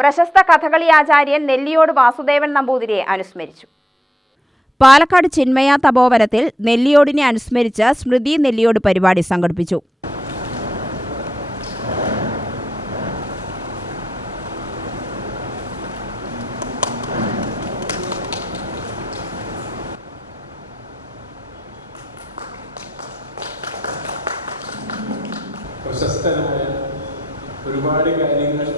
പ്രശസ്ത കഥകളി ആചാര്യൻ നെല്ലിയോട് വാസുദേവൻ നമ്പൂതിരിയെ അനുസ്മരിച്ചു. പാലക്കാട് ചിന്മയ തപോവനത്തിൽ നെല്ലിയോടിനെ അനുസ്മരിച്ച് സ്മൃതി നെല്ലിയോട് പരിപാടി സംഘടിപ്പിച്ചു. പ്രശസ്തനായ ഒരുപാട് കാര്യങ്ങൾ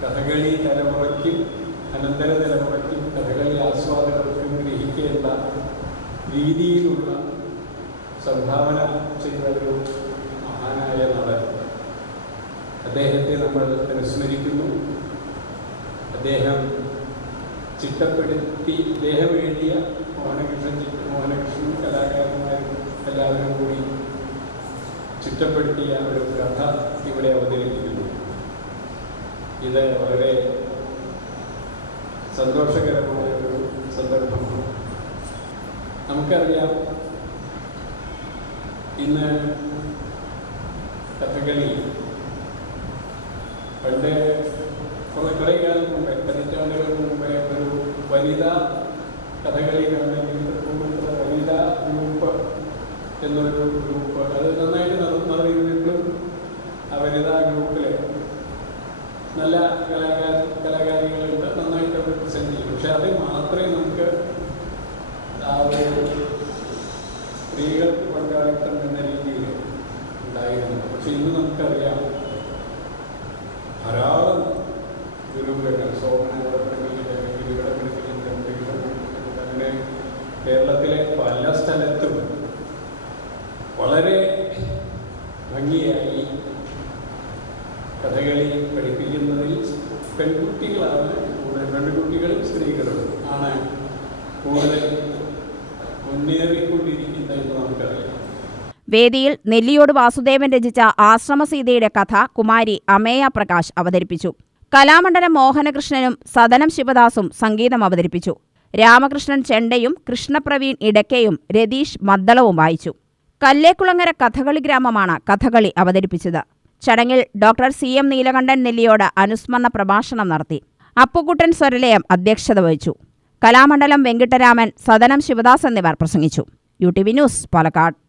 കഥകളി തലമുറയ്ക്കും അനന്തര തലമുറയ്ക്കും കഥകളി ആസ്വാദകർക്കും ഗ്രഹിക്കേണ്ട രീതിയിലുള്ള സംഭാവന ചെയ്ത ഒരു മഹാനായ നടൻ. അദ്ദേഹത്തെ നമ്മൾ അനുസ്മരിക്കുന്നു. അദ്ദേഹം ചിട്ടപ്പെടുത്തി അദ്ദേഹം എഴുതിയ മോഹനകൃഷ്ണൻ മോഹനകൃഷ്ണൻ കലാകാരന്മാരും എല്ലാവരും കൂടി ചിട്ടപ്പെടുത്തിയ ഒരു കഥ ഇവിടെ അവതരിപ്പിക്കുന്നു. ഇത് വളരെ സന്തോഷകരമായ ഒരു സന്ദർഭമാണ്. നമുക്കറിയാം ഇന്ന് കഥകളി പണ്ട് കുറെ കുറെ കാലം മുമ്പേ പതിറ്റാണ്ടുകൾക്ക് മുമ്പേ ഒരു വനിതാ കഥകളി കണ്ടെങ്കിൽ വനിതാ ഗ്രൂപ്പ് എന്നൊരു ഗ്രൂപ്പ് അത് നന്നായിട്ട് നട- നടന്നിരുന്നിട്ടും ആ വനിതാ ഗ്രൂപ്പിൽ നല്ല കലാകാര കലാകാരികളുണ്ട്. നന്നായിട്ട് അവർ പ്രസന്റ് ചെയ്യും. പക്ഷെ അത് മാത്രമേ നമുക്ക് ആ ഒരു സ്ത്രീകൾക്ക് പങ്കാളിത്തം എന്ന രീതിയിൽ ഉണ്ടായിരുന്നു. പക്ഷെ ഇന്ന് നമുക്കറിയാം ധാരാളം ഗുരുകുലങ്ങൾ സോമനപുരങ്ങളിൽ അങ്ങനെ കേരളത്തിലെ പല സ്ഥലത്തും വളരെ ഭംഗിയായി കഥകളി പഠിപ്പിക്കുന്നതിൽ പെൺകുട്ടികളാണ് കൂടുതൽ പെൺകുട്ടികളും സ്ത്രീകളും ആണ് കൂടുതൽ മുന്നേറിക്കൊണ്ടിരിക്കുന്നതെന്ന് നമുക്കറിയാം വേദിയിൽ നെല്ലിയോട് വാസുദേവൻ രചിച്ച ആശ്രമസീതയുടെ കഥ കുമാരി അമേയ പ്രകാശ് അവതരിപ്പിച്ചു. കലാമണ്ഡലം മോഹനകൃഷ്ണനും സദനം ശിവദാസും സംഗീതം അവതരിപ്പിച്ചു. രാമകൃഷ്ണൻ ചെണ്ടയും കൃഷ്ണപ്രവീൺ ഇടക്കയും രതീഷ് മദ്ദളവും വായിച്ചു. കല്ലേക്കുളങ്ങര കഥകളി ഗ്രാമമാണ് കഥകളി അവതരിപ്പിച്ചത്. ചടങ്ങിൽ doctor C M Neelakandan Nelliyode അനുസ്മരണ പ്രഭാഷണം നടത്തി. അപ്പുക്കുട്ടൻ സ്വരലയം അധ്യക്ഷത വഹിച്ചു. കലാമണ്ഡലം വെങ്കിട്ടരാമൻ സദനം ശിവദാസ് എന്നിവർ പ്രസംഗിച്ചു. U T V news Palakkad.